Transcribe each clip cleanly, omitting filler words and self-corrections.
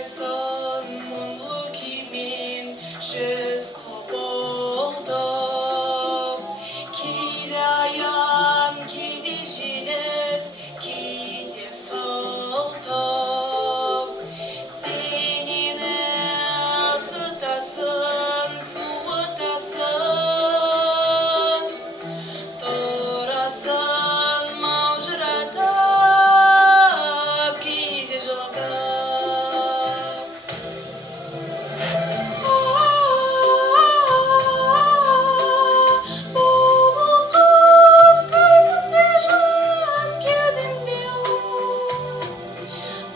Жайсын мұңлы күймен жүз құбылтып, кейде аян, кейде желіс, кейде сылтып. Денені ысытасын, суытасын, тұрасын маужыратып, кейде жылытып. Бұлбұл құс көзімде жас, кеудемде от.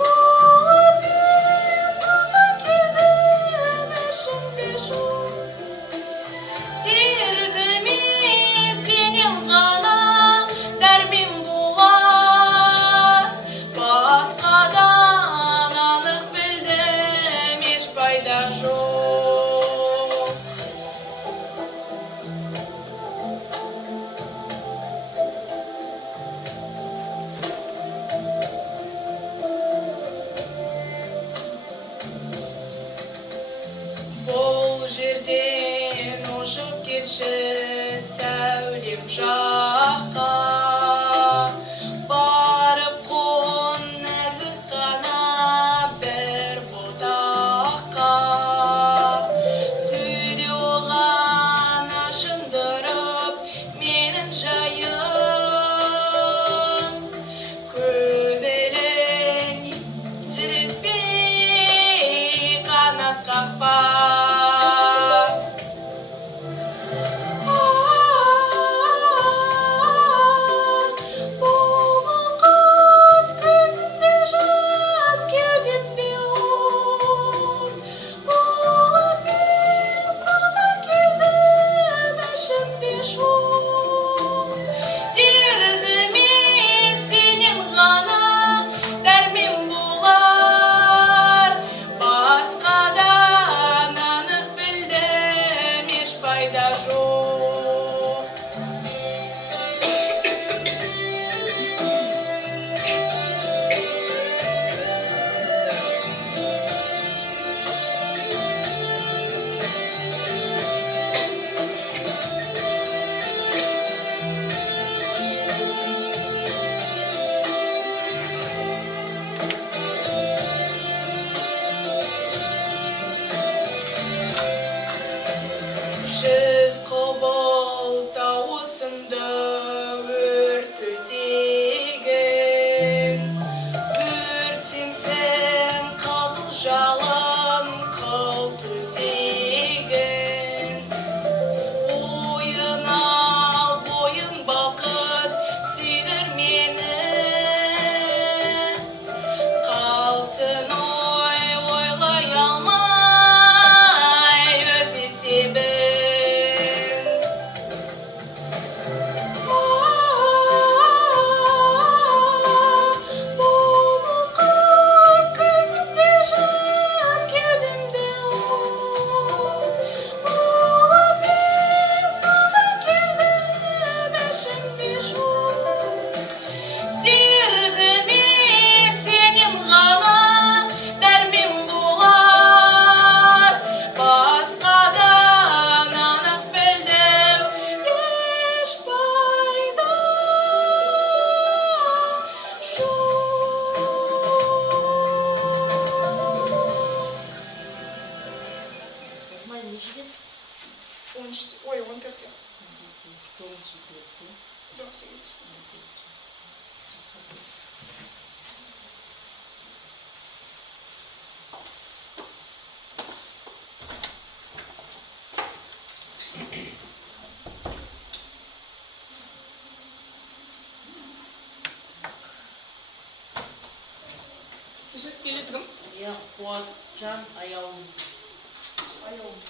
Болып мен саған келдім, ішімде шот. Дертіме сенен ғана дәрмен болар. Басқадан анық білдім, еш пайда жоқ. Бұл жерден ұшып кетші сәулем жаққа, барып қон нәзік қана бір бұтаққа. Сөйлеу ғана шындырып менің жайым, көңілін жүретпей қанат қақпа. Бұлбұл құс көзімде жас, кеудемде от. Болып мен саған келдім, ішімде шот. Дертіме сенен ғана дәрмен болар. Басқадан анық білдім, еш пайда жоқ. Жүз құбыл тауысынды өрт өзегін, өртенсін қызыл жалын қыл төсегін. Ойын ал, бойын бақыт сүйдір мені, қалсын ой ойлай алмай өте себін. Бұлбұл құс көзімде жас, кеудемде от. Болып мен саған келдім, ішімде шот. Дертіме сенен ғана дәрмен болар. Басқадан анық білдім, еш пайда жоқ. Осмай нешедесіз? 13, ой, 14. Тоғызыншы класс, иә? Жоқ, 8. Кешіріңіз, келесі кім? Иә, Қуатжан аяулым. Аяулым.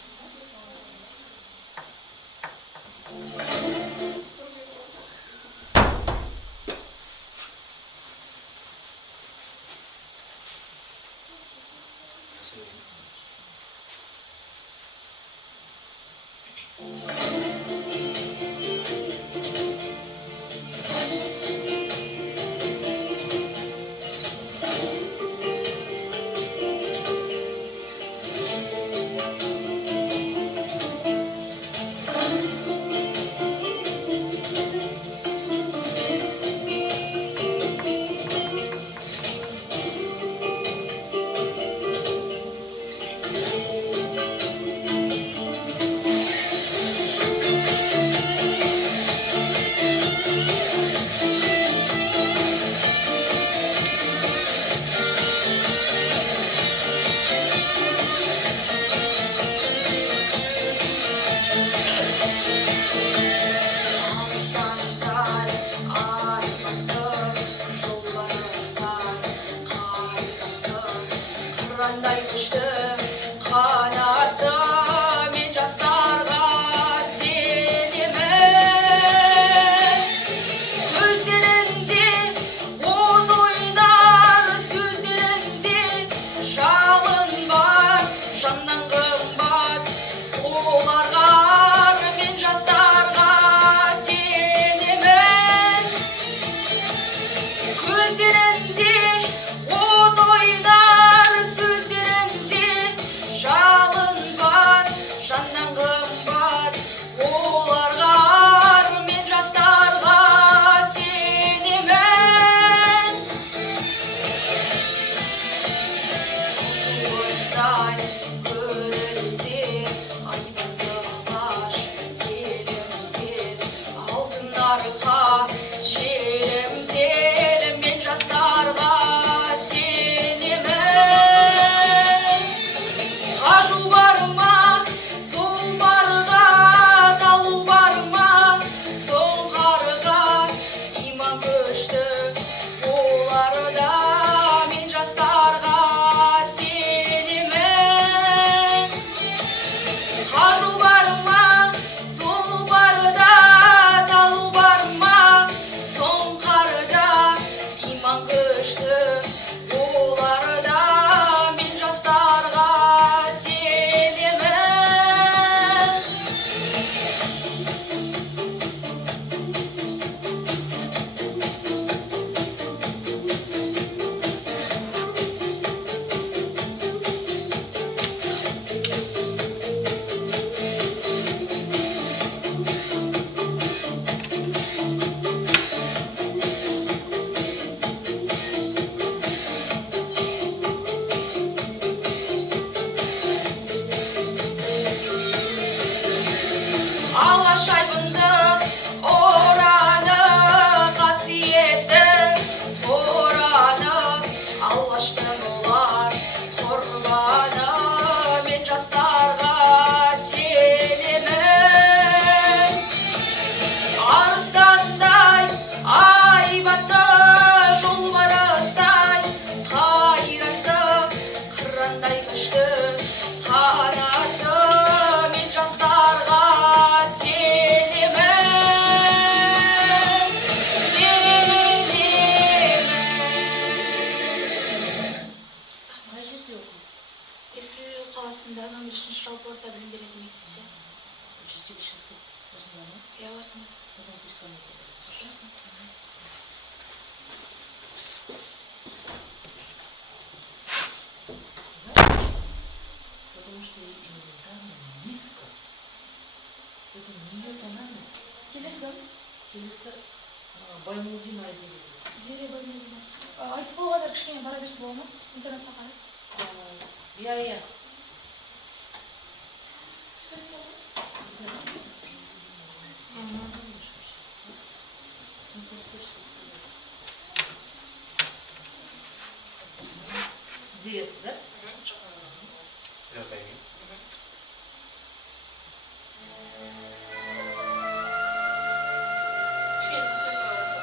қандай күшті қанатты мен жастарға сенемін. Көздерінде от ойнар, сөздерінде жалын бар, жаннан қымбат оларға мен жастарға сенемін. Көздерінде от ойнар, сөздерінде жалын бар, жаннан қымбат оларға мен жастарға сенемін. Суындай гүрілдер, айбынды алаш елімдер, алтын нарқа желімдер, мен жастарға сенемін. Қажу бар ма, тұлпарға, талу бар ма, сұңқарға, иман күшті оларда мен жастарға сенемін. Қажу бар ма, тұлпарда, талу бар ма, сұңқарда, иман күшті оларда мен жастарға сенемін. Алаш айбынды ораны, қасиетті қораны, алаштың олар құрбаны, мен жастарға сенемін. Арыстандай айбатты, жолбарыстай қайратты, қырандай күшті қанатты, мен жастарға сенемін. қай жерде оқисыз? Есіл қаласында номер 3 жалпы орта білім беретін мектепте. Жетекшісі осында ма? Иә, осында. Одан пусть қандай болады. Потому что элементарно низко. Это не тональность. Келесі кім? Келесі Баймулдин Айзере. Зере Баймулдина. Айтып болғандар кішкене бара берсе бола ма? Интернетқа қарап. Иә. Зересі, да? Кішкене қате қойылады.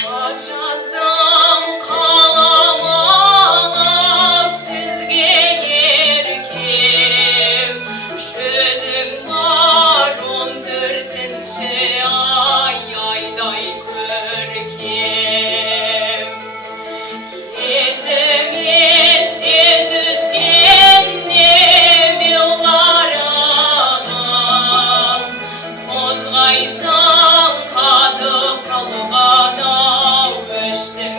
Хат жаздым қалам алып сізге еркем, жүзің бар 14-ші айдай көркем. Есіме сен түскенде меларағым, қозғайсаң қатып қалған ау өшті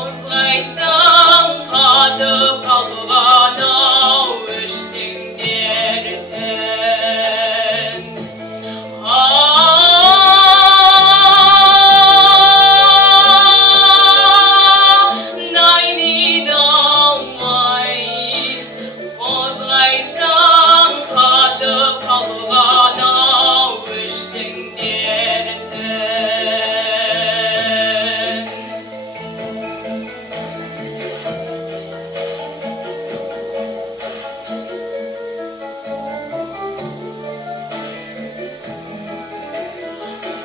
Қозғайсаң қатып қалған ау іштің дертін. Найнидалмай қозғайсаң қатып қалған ау іштің дертін.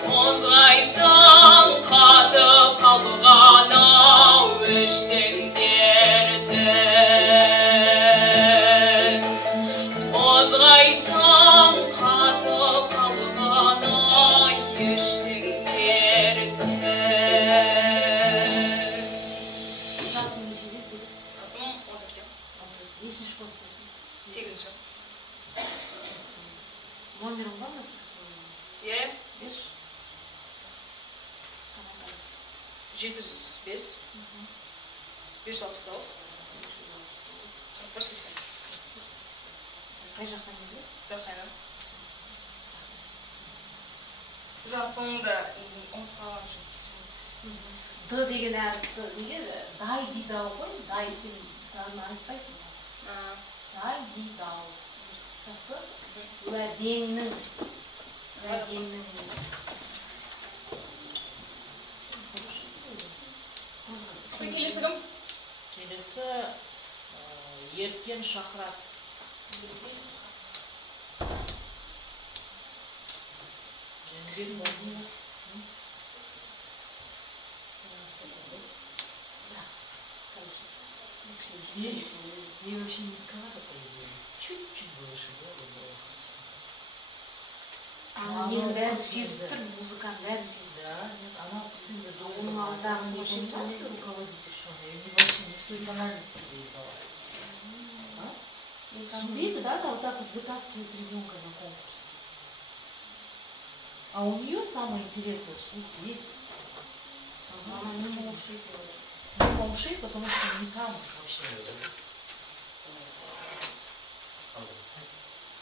Қозғайсаң қатып қалған ау іштің дертін. Қозғайсаң қатып қалған ай іштің дертін. Жасың нешеде сен? Жасым 14-те. Нешінші класстасың? 8-ші. Номерің бар ма телефоныңда? Иә, Беш? 705 569 45. Қай жақтан келді? Бір қайнам. Жаңа соңында ұмытып қалған үшін. Д деген әріпті неге дай дейді ау ғой? Дай сен даны айтпайсың. Дай дейді ау. Қысқасы уәдеңнің. Келесі кім? Келесі Еркен Шахрат. Жеңген болды. Ей вообще низковато появилась. Чуть-чуть выше, да, было. Анның бәрі сезіп тұр, музыканың бәрі сезіп. Да, нет, она пысында Оның алдағысы очень руководитель, что ли, или вообще не с той тональности выиграла. Сумеет, да, вот так вот вытаскивает ребенка на конкурс. А у нее самое интересное слух есть. Она мимо ушей делает. Мимо ушей, потому что не там вообще.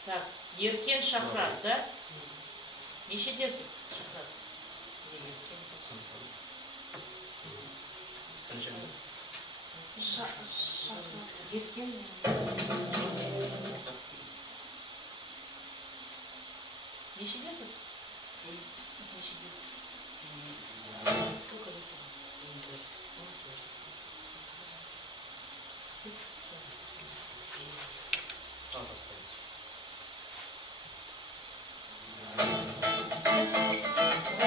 Так, Еркен Шахрат, да? Нешедесіз Шахрат? Не, Еркен. Еркен Нешедесіз? Сіз нешедесіз? Сколько лет? 14.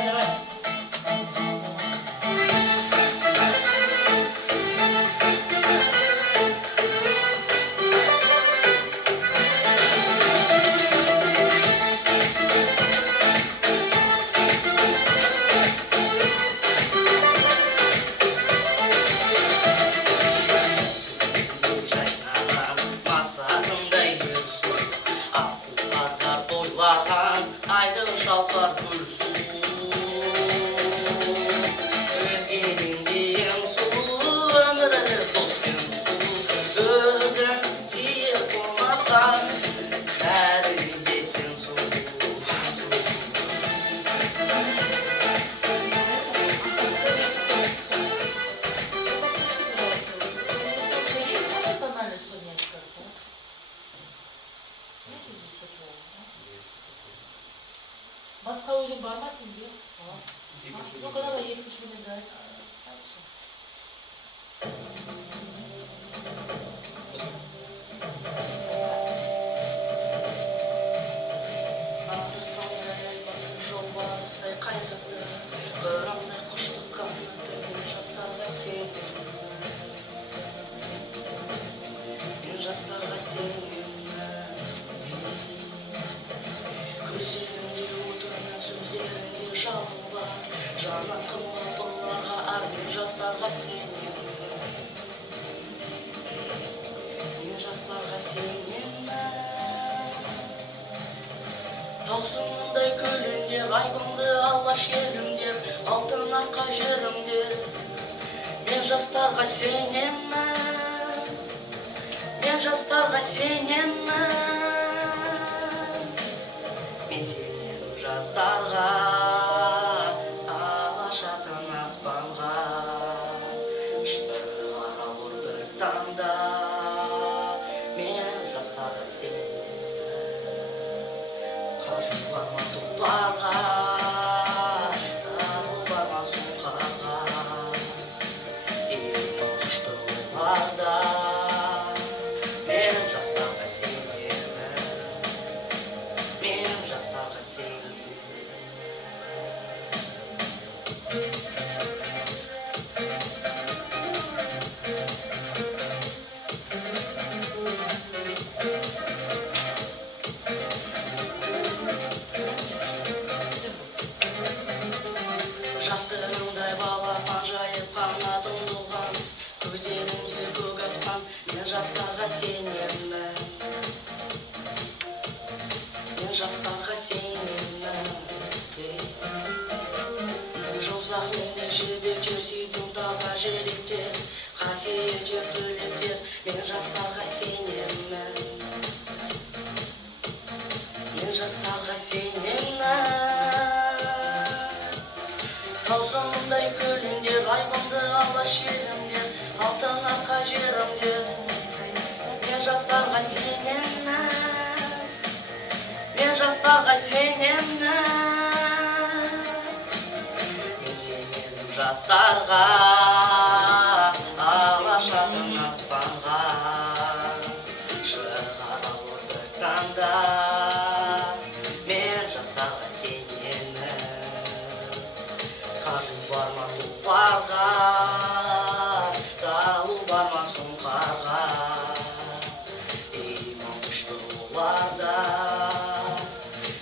Давай. Шалқар күрсу өзгенің ең сұлу өмірі достың сұлу өзің жиі қонақтан бәрінде сен сұлу Тональность поднять как-то? Нет, здесь такого, да? Басқа өлең бар ма сенде? Ну-ка давай екінші өлеңді айт. Арыстандай айбатты жолбарыстай қайратты қырандай құшты қанатты мен жастарға сенемін көздерінде отырмын сөздерінде жалын бар жаным қымбат оларға ар мен жастарға сенемін таусыңындай көліңдер айбынды алаш елімдер алтын арқа жерімдер Мен жастарға сенемін, мен жастарға сенемін, мен сенемін жастарға, алашатын аспанға, шығар алыр бір таңда. Мен жастарға сенемін, қажу бар ма тұлпарға, талы бар ма сұңқарға, елдің күшті оларда. Мен жастарға сенемін, мен жастарға сенемін. Жастығымдай балапан жайып қанатым толған, көздерінде көк аспан. Мен жастарға сенемін, мен жастарға сенемін. Жұмсақ менде жібектер, сүйдім таза жүректер, қасиеттер түлектер. Мен жастарға сенемін, мен жастарға сенемін. Таусымдай көліңдер, айбынды алаш жерімдер, алтын арқа жерімдер. Мен жастарға сенемін, мен жастарға сенемін. Мен сенемін жастарға, алашатын аспанға, шығар алыр бір таңда. Мен жастарға сенемін, қажу бар ма тұлпарға, талу бар ма сұңқарға, иман күшті оларда.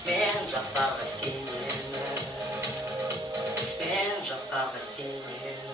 Мен жастарға сенемін, мен жастарға сенемін.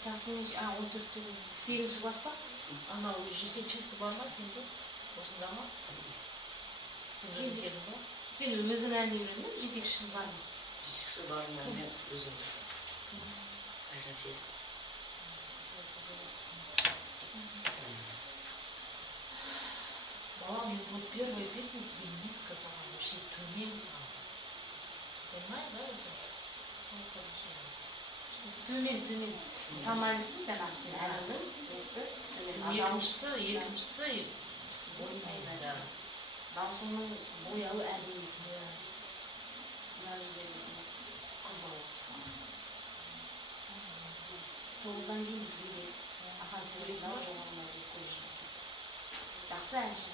Жасың 14-те 8-ші класс па? Анау жетекшісі бар ма сенде? Осында ма? Сен өзің келдің ба? Сен өзің ән үйрендің бе? Жетекшісі бар ма? Жетекші бар ма? Мен өзім. Айжан сен. Бала, мне вот первая песня тебе низко сама, вообще туннель сама. Понимаешь, да, это? Төмен. Тамайсың жаңағы сен әніңнің несі. Екіншісі Ойнайды. Дауысыңның бояуы әдемі. Мына жерде қызыл сан. 9-дан кейін бізге де ақан сен зал жоғарына деп қойып жатыр. Жақсы әнші.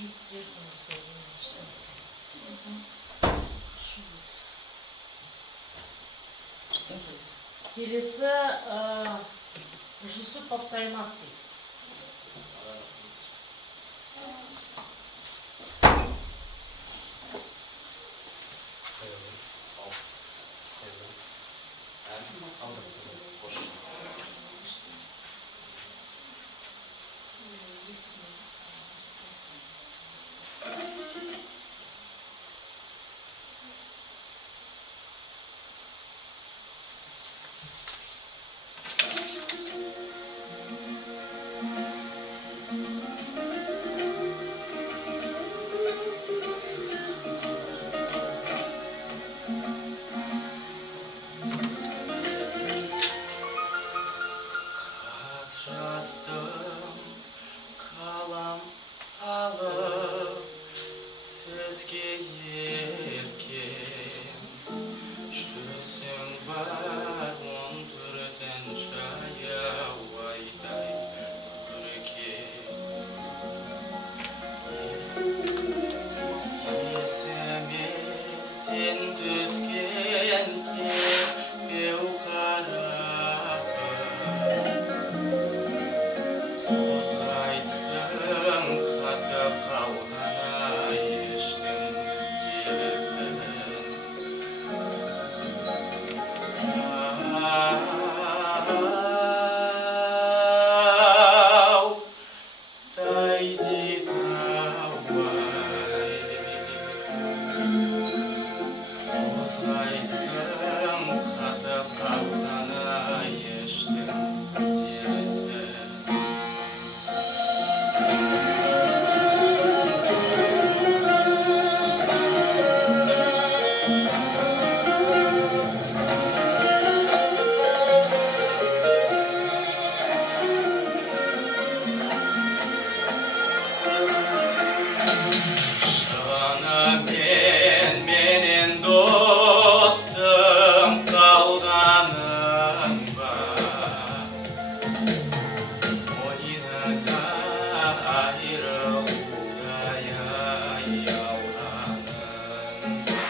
Есть сверху написано, читается. Келесі Жүсіпов Таймас дейді. Шынымен менен достым қалғаның ба мойныңа айырылудай аяуланың ба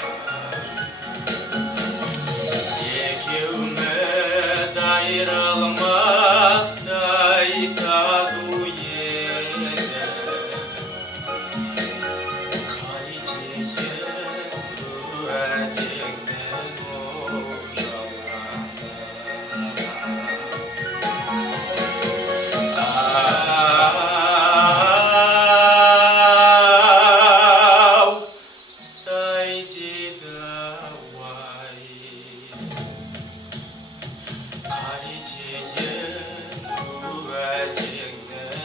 екеуміз айырылмастай тату едік қайтейін уәдеңнен Ау-тай дейді ай қайтейін уәдеңнен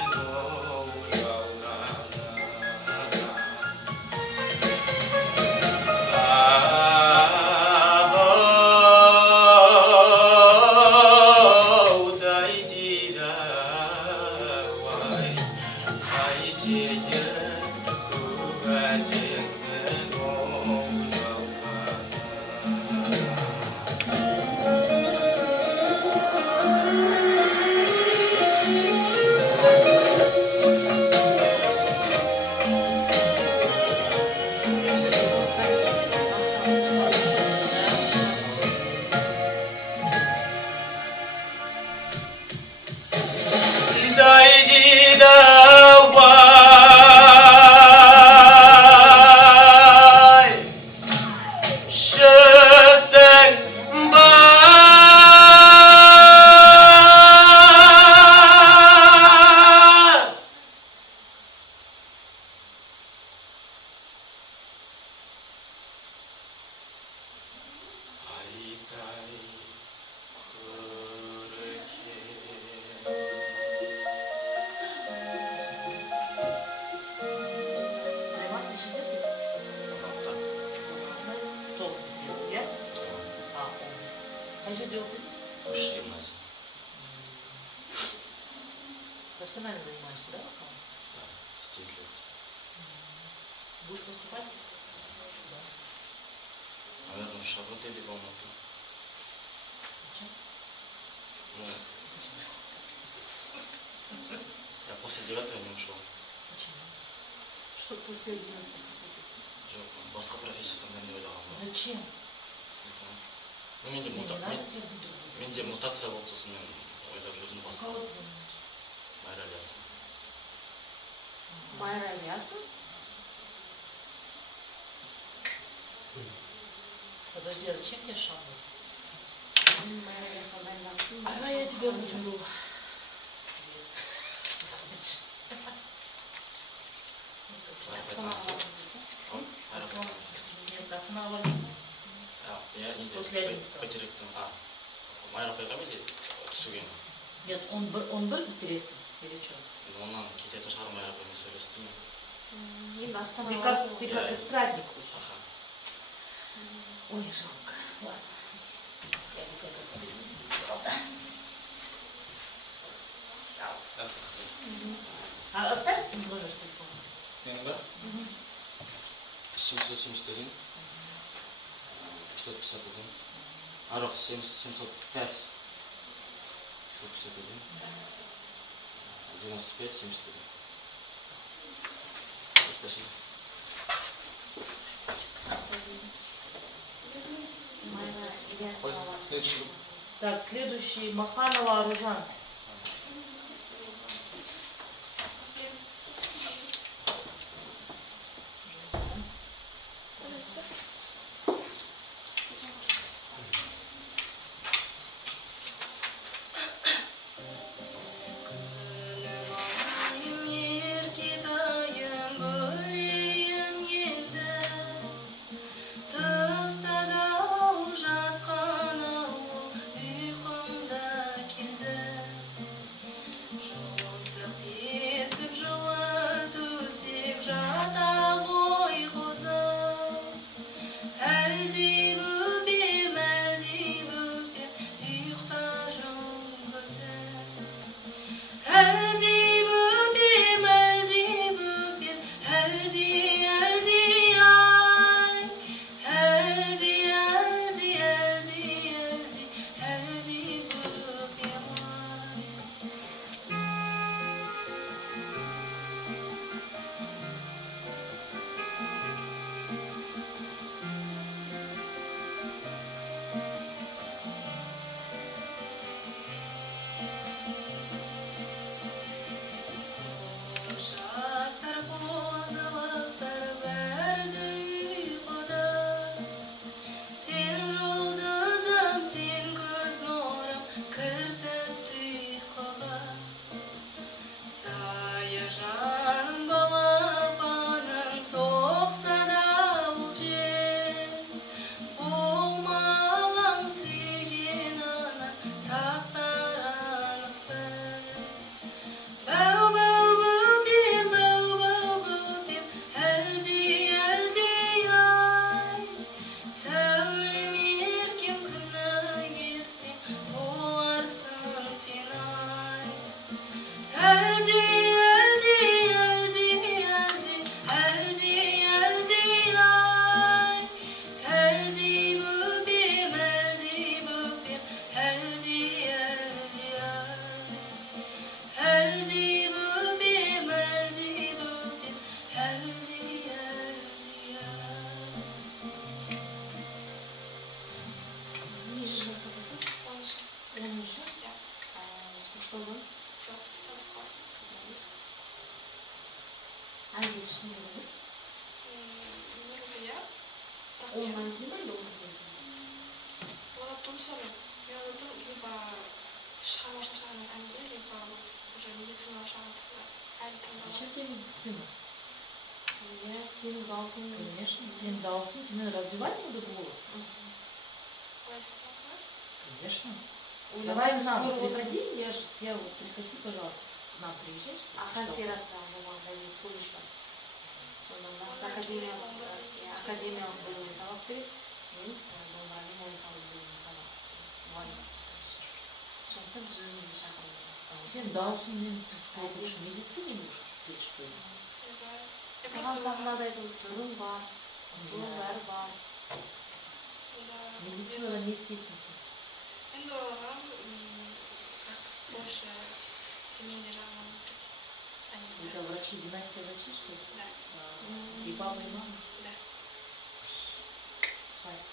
Ау-тай дейді ай қайтейін уәдеңнен дай дейді ай шысың ба айтай Ремас нешедесіз? 9 бітіресіз, иә? Қай жерде оқисыз? Высшая гимназия. Профессионально занимаешься, да? Да, с 9 лет. Будешь поступать? Наверное, в Шабуте либо в Алмату. Зачем? Ну, я после 9 не ушел. Почему? Что после 11 поступить? Жоқ, басқа профессия таңдай не ойлағанмын. Зачем? Ну, менде Не надо тебе быть другой. менде мутация болды сосын мен ойлап жүрдім У басқа. кого ты занимаешься? Майра Ильясова. Майра Ильясова? Подожди, а зачем тебе шаблон? Майра Ильясова, наверное, А я тебя заберу. Майра Нет, останавливайся. Я не После 11-го. по директору. Майра Пайгамеди түсуген. Нет, он бір бітіресің, или что? Онан кететін шығар Майра Паймен сөйлестім мен. Енді Ты Астанаға как эстрадник хочешь. Аха. Ой, жалко. Ладно, иди. Я бы тебя как-то перевезла. А оставь номер телефона. Менің 771 551 жоқ 705 551 95 73. Спасибо. Майра Ильясова. Следующий. Так, следующий Маханова Аружан. Ondan film или орысша? Олаттым соны. Мен оныттым либо шығармашылық жағынан әнге, либо уже медицинаға жағынан ән тыңдауға. Зачем тебе медицина? Я фильм даусың. Конечно, сен даусың, тебе надо развивать надо голос. Қалай істейсің? Конечно. Давай к нам, приходи, я же с тебя, вот, приходи, пожалуйста, к нам приезжай. Аха Сиратта заманында колледж бар. Сонда нас академиялық бөлімге сабақ береді. Мен домбырамен ән салу бөліміне сабақ мұғалімбіз. Сондықтан біз өзімізді шақырып Сен даусың, мен лучше медицине будешь петь, что ли? Не знаю. Я саған просто сахнадай түрің бар, бұның бәрі бар. Медицинада не істейсің сен? Енді ойлағам, как больше семейный жағынан прийти. У тебя врачи, династия врачей, что ли? Да. И папа, и мама? Да. Хватит.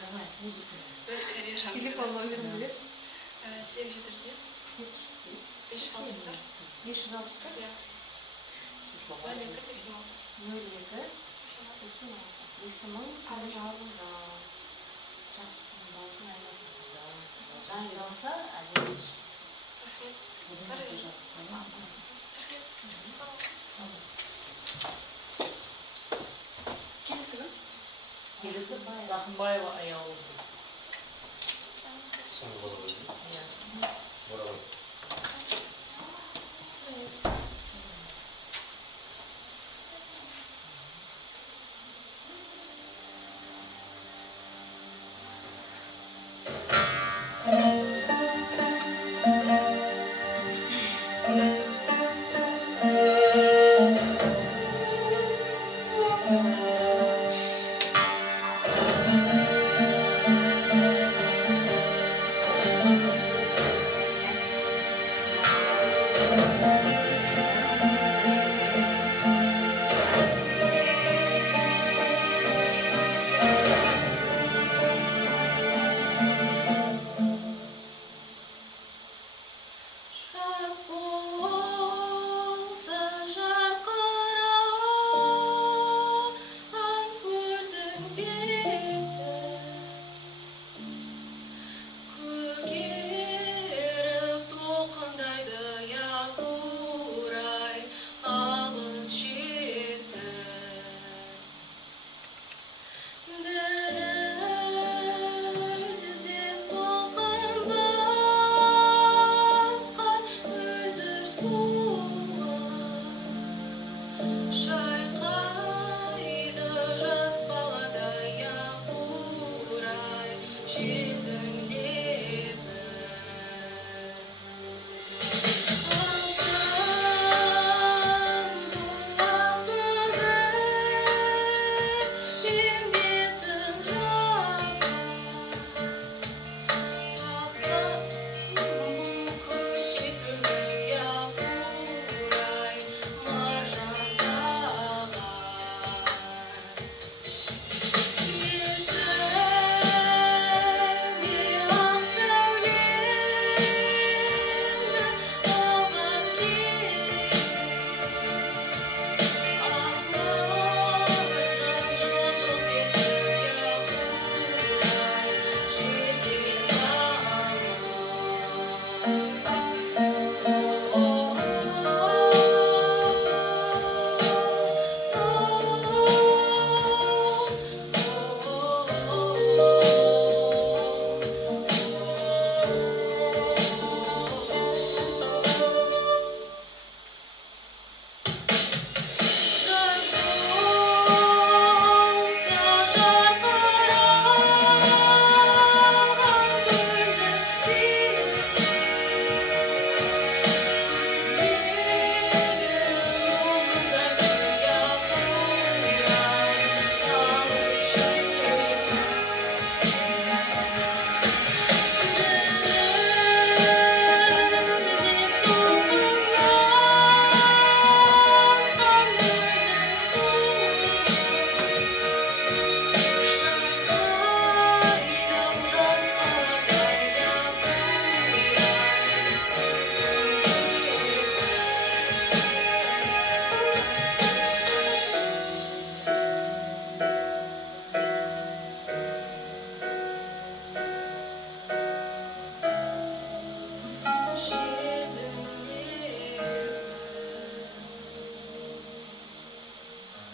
Давай, музыку. Өз карьерам. Телефон номерін берші. 847 560. 560 Иә. Число. 02 86. 02 86. 86. Есімің сені жауабында. Жақсы қызым дауысың айлап. Дайындалса, әдемі іш. Рахмет. Пожалуйста. Рахмет. Келесің? Келесі Рахымбаева Аяулы. Соңғы бала өзі. Иә. Оралбай.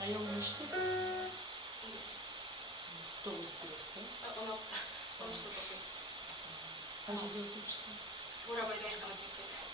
аял нешедесіз? 15. Толып тұрсыз. 16'da. 13 сынып оқимын. Қай жерде оқисыз? Бурабайда Ерқанат мектебі.